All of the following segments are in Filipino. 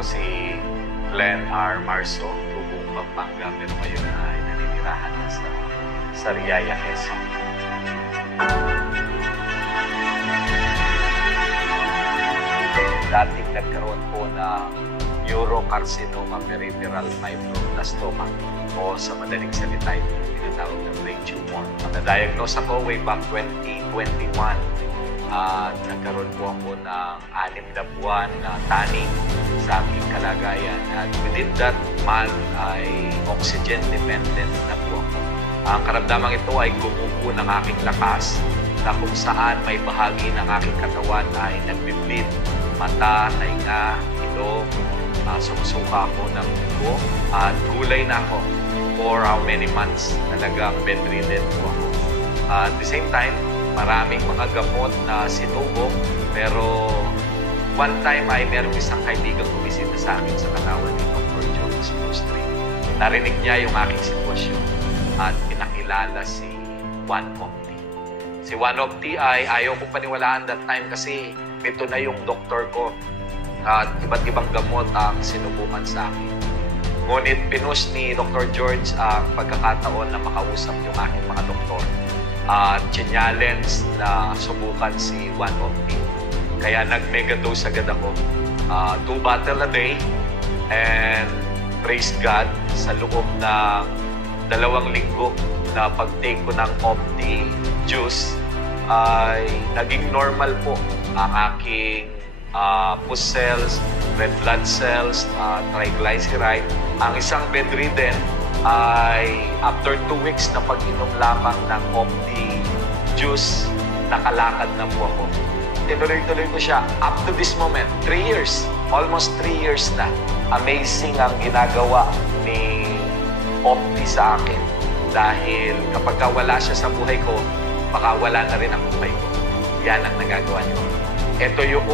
Ako si Glenn R. Marso, tubong Pampanga, pero ngayon ay naninirahan na sa Sariaya, Quezon. Dating nagkaroon po ng neurocarcinoma peripheral fibroblastoma o sa madaling salita yung tinatawag na brain tumor. Na-diagnose ako way back 2021 at nagkaroon po ako ng 6 na buwan na taning sa aking kalagayan. At within that month ay oxygen dependent na po ako. Ang karamdamang ito ay gumugo ng aking lakas na kung saan may bahagi ng aking katawan ay nagbi-bleed. Mata, tainga, ilong, sumusuka ako ng dugo at gulay na ako for how many months talagang bedridden po ako. At the same time, maraming mga gamot na sinubok, pero one time ay merong isang kaibigang bumisita sa akin sa katawan ni Dr. George Lustre. Narinig niya yung aking sitwasyon at pinakilala si Juan Opti. Si Juan Opti ay ayaw kong paniwalaan that time kasi ito na yung doktor ko at iba't ibang gamot ang sinubukan sa akin. Ngunit pinush ni Dr. George ang pagkakataon na makausap yung aking mga doktor at challenge na subukan si Juan Opti. Kaya nag-mega dose agad ako. 2 bottles a day and praise God sa loob ng 2 linggo na pag-take ko ng Opti juice ay naging normal po ang aking pus cells, red blood cells, triglyceride. Ang isang bedridden ay after 2 weeks na pag-inom lamang ng Opti juice, nakalakad na po ako. Tinuloy-tuloy ko siya up to this moment, 3 years. Almost 3 years na. Amazing ang ginagawa ni Opti sa akin. Dahil kapag wala siya sa buhay ko, baka wala na rin ang buhay ko. Yan ang nagagawa niyo. Ito yung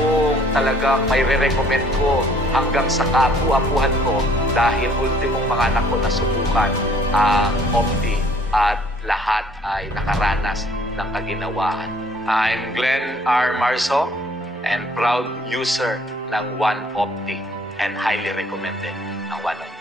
talagang may re-recommend ko hanggang sa kaapu-apuhan ko dahil ultimong mga anak ko nasubukan ang Opti at lahat ay nakaranas ng kaginawaan. I'm Glenn R. Marso and proud user ng One Opti and highly recommended ang One Opti.